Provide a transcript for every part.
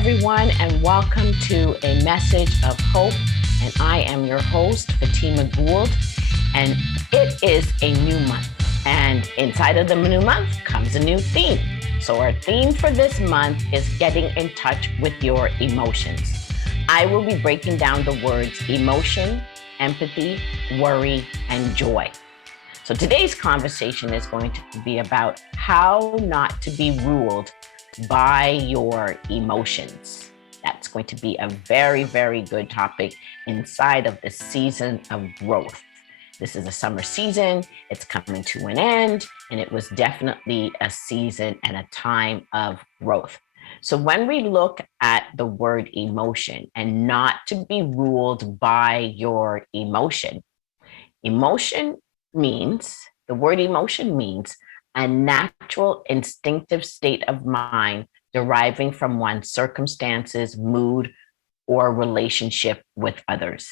everyone, and welcome to a message of hope. And I am your host, Fatima Gould, and it is a new month. And inside of the new month comes a new theme. So, our theme for this month is getting in touch with your emotions. I will be breaking down the words emotion, empathy, worry, and joy. So, today's conversation is going to be about how not to be ruled by your emotions. That's going to be a very, very good topic inside of the season of growth. This is a summer season, it's coming to an end, and it was definitely a season and a time of growth. So when we look at the word emotion and not to be ruled by your emotion, emotion means, the word emotion means a natural instinctive state of mind deriving from one's circumstances, mood, or relationship with others.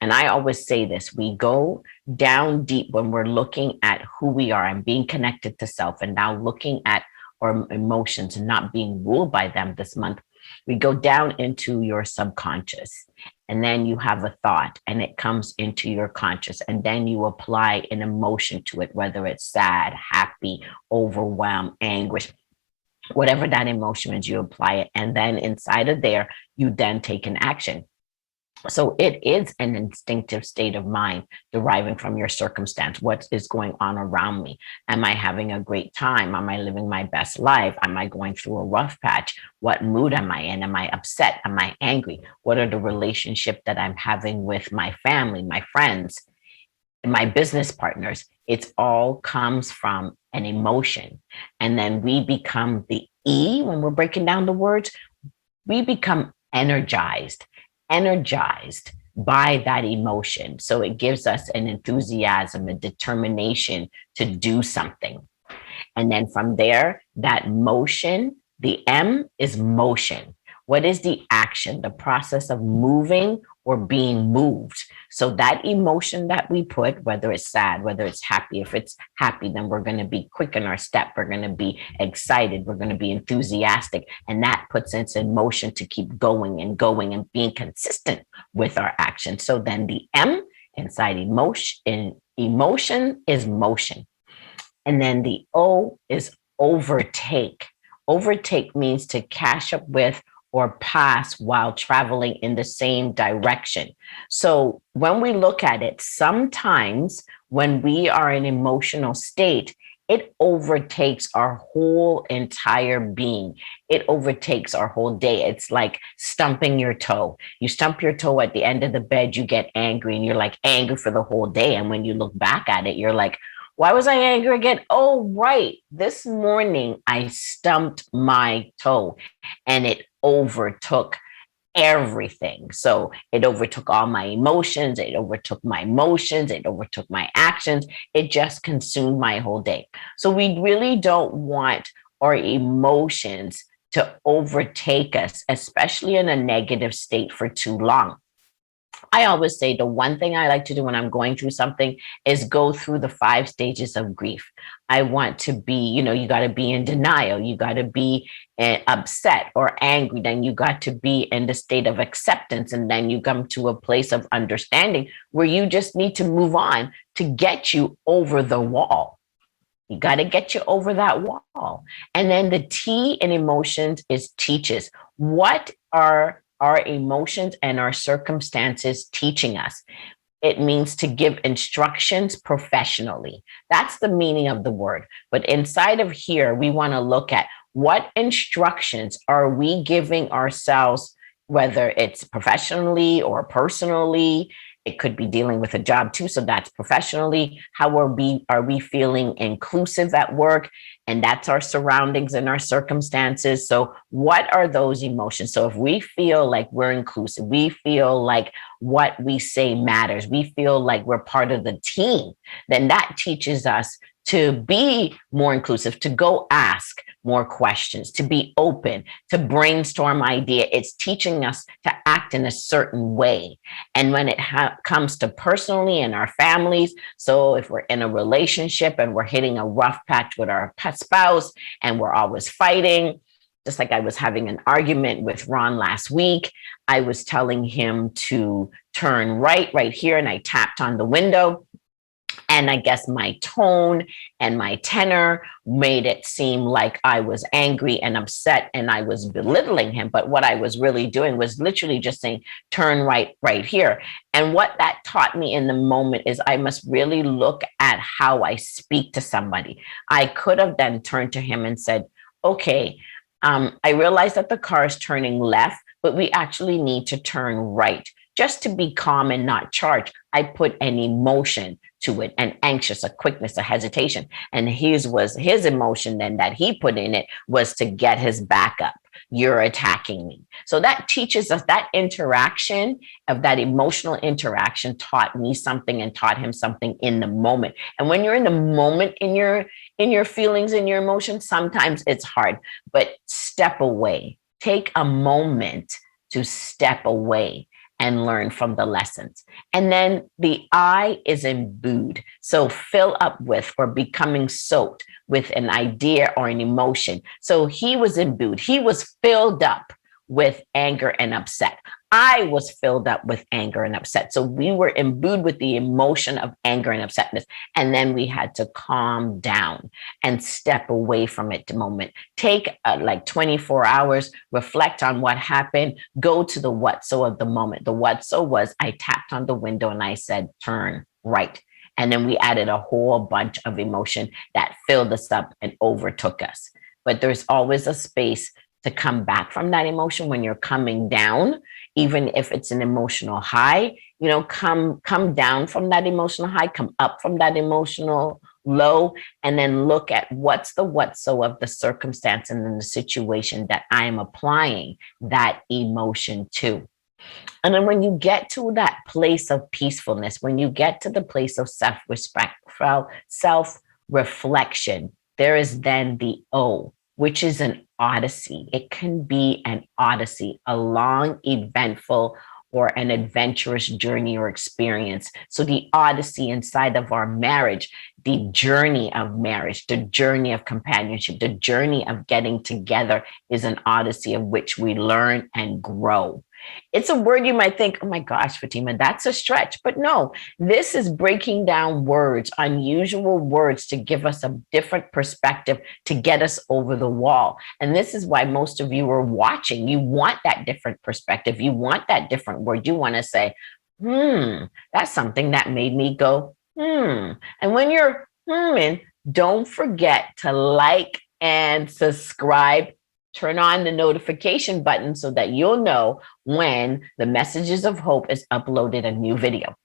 And I always say this, we go down deep when we're looking at who we are and being connected to self, and now looking at our emotions and not being ruled by them this month. We go down into your subconscious, and then you have a thought and it comes into your conscious, and then you apply an emotion to it, whether it's sad, happy, overwhelmed, anguish, whatever that emotion is, you apply it. And then inside of there, you then take an action. So it is an instinctive state of mind deriving from your circumstance. What is going on around me? Am I having a great time? Am I living my best life? Am I going through a rough patch? What mood am I in? Am I upset? Am I angry? What are the relationship that I'm having with my family, my friends, and my business partners? It all comes from an emotion. And then we become the E when we're breaking down the words, we become energized by that emotion. So it gives us an enthusiasm, a determination to do something. And then from there, that motion, the M is motion. What is the action? The process of moving or being moved. So that emotion that we put, whether it's sad, whether it's happy, if it's happy, then we're going to be quick in our step. We're going to be excited. We're going to be enthusiastic. And that puts us in motion to keep going and being consistent with our action. So then the M inside emotion is motion. And then the O is overtake. Overtake means to catch up with or pass while traveling in the same direction. So when we look at it, sometimes when we are in emotional state, it overtakes our whole entire being. It overtakes our whole day. It's like stumping your toe. You stump your toe at the end of the bed, you get angry, and you're like angry for the whole day. And when you look back at it, you're like, why was I angry again? Oh, right. This morning I stumped my toe and it overtook everything. So it overtook all my emotions. It overtook my emotions. It overtook my actions. It just consumed my whole day. So we really don't want our emotions to overtake us, especially in a negative state for too long. I always say the one thing I like to do when I'm going through something is go through the 5 stages of grief. I want to be, you got to be in denial. You got to be upset or angry. Then you got to be in the state of acceptance. And then you come to a place of understanding where you just need to move on to get you over the wall. You got to get you over that wall. And then the T in emotions is teaches. What are our emotions and our circumstances teaching us? It means to give instructions professionally. That's the meaning of the word. But inside of here, we want to look at what instructions are we giving ourselves, whether it's professionally or personally. It could be dealing with a job too, so that's professionally. How are we feeling inclusive at work? And that's our surroundings and our circumstances. So what are those emotions? So if we feel like we're inclusive, we feel like what we say matters, we feel like we're part of the team, then that teaches us to be more inclusive, to go ask more questions, to be open, to brainstorm idea. It's teaching us to act in a certain way. And when it comes to personally in our families, so if we're in a relationship and we're hitting a rough patch with our spouse and we're always fighting, just like I was having an argument with Ron last week. I was telling him to turn right here, and I tapped on the window. And I guess my tone and my tenor made it seem like I was angry and upset and I was belittling him. But what I was really doing was literally just saying, turn right here. And what that taught me in the moment is I must really look at how I speak to somebody. I could have then turned to him and said, okay, I realize that the car is turning left, but we actually need to turn right. Just to be calm and not charged, I put an emotion to it, an anxious, a quickness, a hesitation. And his emotion then that he put in it was to get his back up. You're attacking me. So that teaches us, that interaction of that emotional interaction taught me something and taught him something in the moment. And when you're in the moment in your feelings and your emotions, sometimes it's hard, but step away. Take a moment to step away and learn from the lessons. And then the I is imbued. So fill up with or becoming soaked with an idea or an emotion. So he was imbued. He was filled up with anger and upset. I was filled up with anger and upset. So we were imbued with the emotion of anger and upsetness. And then we had to calm down and step away from it the moment. Take like 24 hours, reflect on what happened, go to the what so of the moment. The what so was I tapped on the window and I said, turn right. And then we added a whole bunch of emotion that filled us up and overtook us. But there's always a space to come back from that emotion when you're coming down, even if it's an emotional high, come down from that emotional high, come up from that emotional low, and then look at what's the what so of the circumstance and then the situation that I am applying that emotion to. And then when you get to that place of peacefulness, when you get to the place of self-respect, self-reflection, there is then the O, which is an odyssey. It can be an odyssey, a long, eventful, or an adventurous journey or experience. So the odyssey inside of our marriage, the journey of marriage, the journey of companionship, the journey of getting together is an odyssey of which we learn and grow. It's a word you might think, oh my gosh, Fatima, that's a stretch. But no, this is breaking down words, unusual words to give us a different perspective to get us over the wall. And this is why most of you are watching. You want that different perspective. You want that different word. You want to say, that's something that made me go, And when you're don't forget to like and subscribe. Turn on the notification button so that you'll know when the Messages of Hope is uploaded a new video.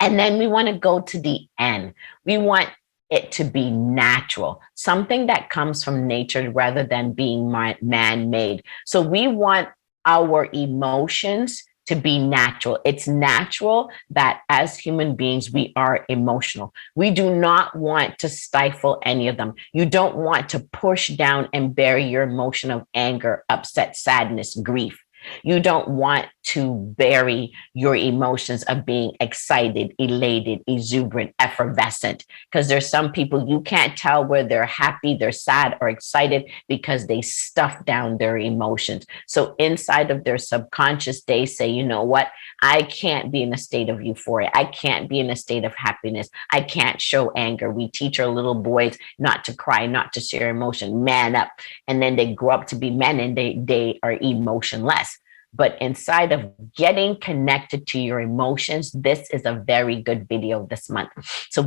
And then we want to go to the N. We want it to be natural, something that comes from nature rather than being man-made. So we want our emotions to be natural. It's natural that as human beings, we are emotional. We do not want to stifle any of them. You don't want to push down and bury your emotion of anger, upset, sadness, grief. You don't want to bury your emotions of being excited, elated, exuberant, effervescent, because there's some people you can't tell where they're happy, they're sad, or excited because they stuff down their emotions. So inside of their subconscious, they say, you know what? I can't be in a state of euphoria. I can't be in a state of happiness. I can't show anger. We teach our little boys not to cry, not to share emotion, man up. And then they grow up to be men and they are emotionless. But inside of getting connected to your emotions, this is a very good video this month. So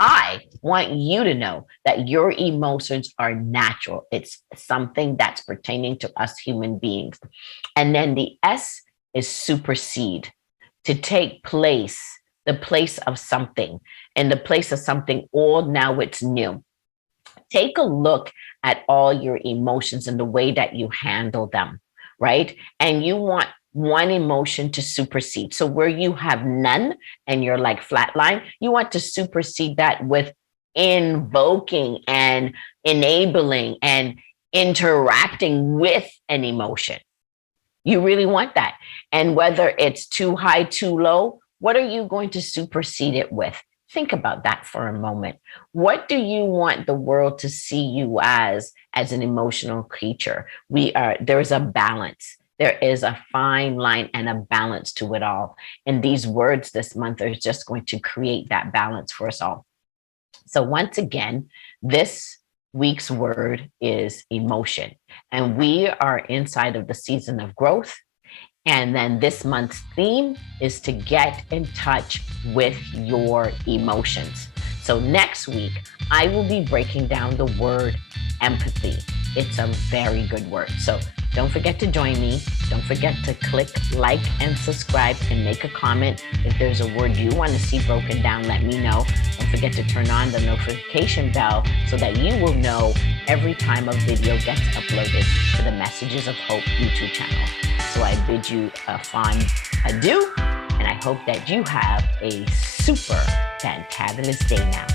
I want you to know that your emotions are natural. It's something that's pertaining to us human beings. And then the S is supersede, to take place, the place of something, in the place of something old, now it's new. Take a look at all your emotions and the way that you handle them, right? And you want one emotion to supersede. So where you have none and you're like flatline, you want to supersede that with invoking and enabling and interacting with an emotion. You really want that. And whether it's too high, too low, what are you going to supersede it with? Think about that for a moment. What do you want the world to see you as an emotional creature? There's a balance. There is a fine line and a balance to it all. And these words this month are just going to create that balance for us all. So once again, this week's word is emotion. And we are inside of the season of growth. And then this month's theme is to get in touch with your emotions. So next week, I will be breaking down the word empathy. It's a very good word. So don't forget to join me. Don't forget to click like and subscribe and make a comment. If there's a word you want to see broken down, let me know. Don't forget to turn on the notification bell so that you will know every time a video gets uploaded to the Messages of Hope YouTube channel. So I bid you a fond adieu, and I hope that you have a super fantabulous day now.